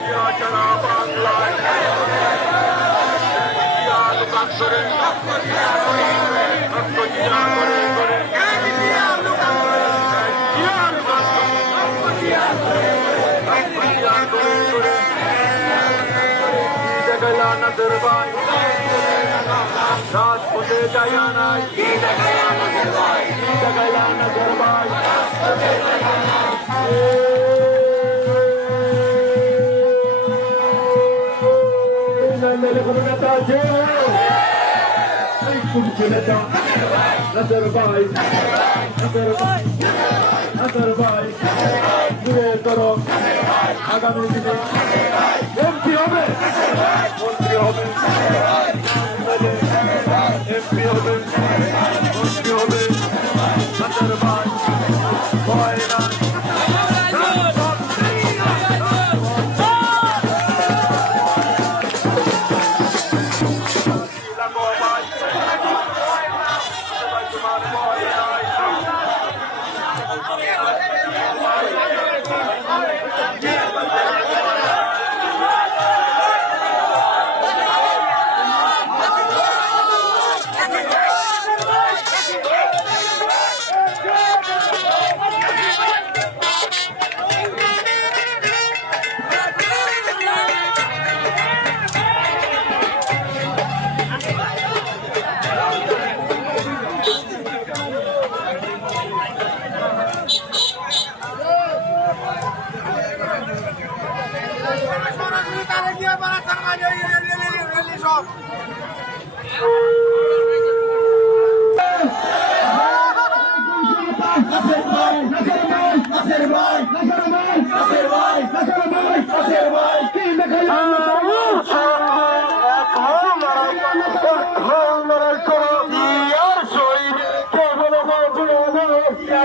সারা বাংলায় নজর ভাই রাজপথে যাইয়া নাই নজর ভাই নজর ভাই ঘুরে করো আগামী দিনে মন্ত্রী হবে মন্ত্রী হবে এমপি হবে মন্ত্রী হবে নজর ভাই ভয় না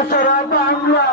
সারা বাংলা